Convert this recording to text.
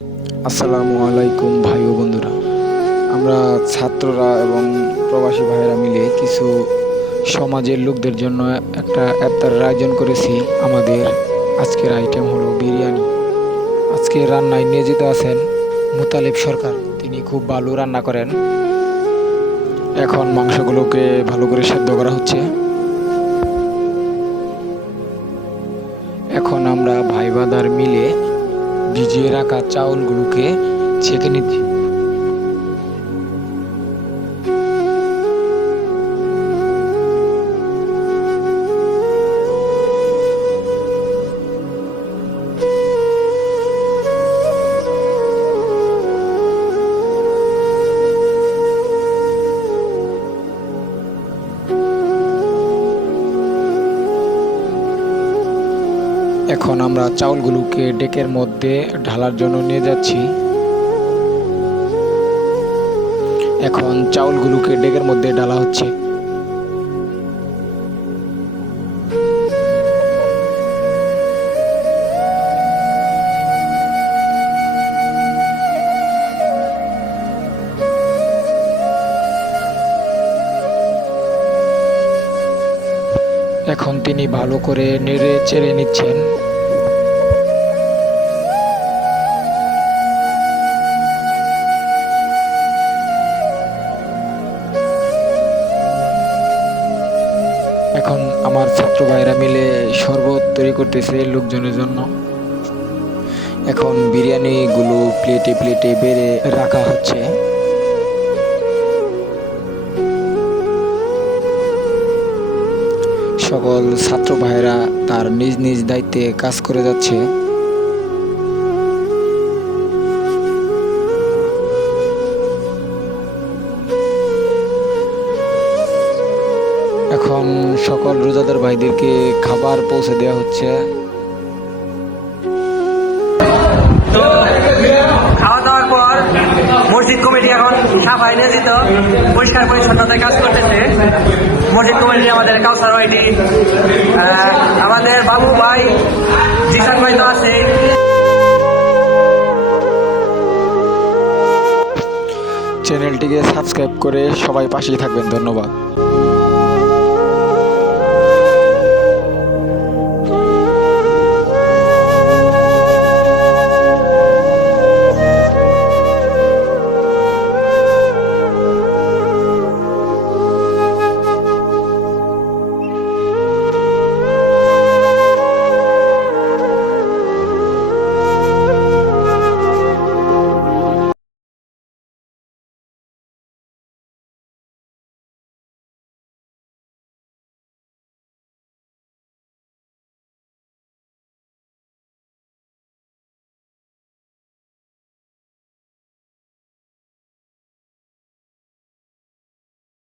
আসসালামু আলাইকুম ভাই ও বন্ধুরা। আমরা ছাত্ররা এবং প্রবাসী ভাইয়েরা মিলে কিছু সমাজের লোকদের জন্য একটা ইফতারের আয়োজন করেছি। আমাদের আজকের আইটেম হলো বিরিয়ানি। আজকে রান্নায় নিয়োজিত আছেন মুতালিব সরকার। তিনি খুব ভালো রান্না করেন। এখন মাংসগুলোকে ভালো করে সেদ্ধ করা হচ্ছে। এখন আমরা ভাই বাদার মিলে ভিজিয়ে রাখা চাউলগুলোকে ছেঁকে নিচ্ছি এখন আমরা চাউলগুলোকে ডেকের মধ্যে ঢালার জন্য নিয়ে যাচ্ছি। এখন চাউলগুলোকে ডেকের মধ্যে ঢালা হচ্ছে। এখন তিনি ভালো করে নেড়ে চেড়ে নিচ্ছেন। এখন আমার ছাত্র ভাইরা মিলে শরবত তৈরি করতেছে লোকজনের জন্য। এখন বিরিয়ানিগুলো প্লেটে প্লেটে বেড়ে রাখা হচ্ছে। সকল ছাত্র ভাইরা তার নিজ নিজ দায়িত্বে কাজ করে যাচ্ছে। এখন সকল রোজাদার ভাইদেরকে খাবার পৌঁছে দেওয়া হচ্ছে তো খাওয়া দাওয়ার পর মসজিদ কমিটি সাফাই নিয়োজিত পরিষ্কার পরিচ্ছন্নতার কাজ করতেছে। মসজিদ কমিটি আমাদের কাউসার আহ, আমাদের বাবু ভাই জিসান ভাই তো আছে। চ্যানেলটিকে সাবস্ক্রাইব করে সবাই পাশেই থাকবেন। ধন্যবাদ।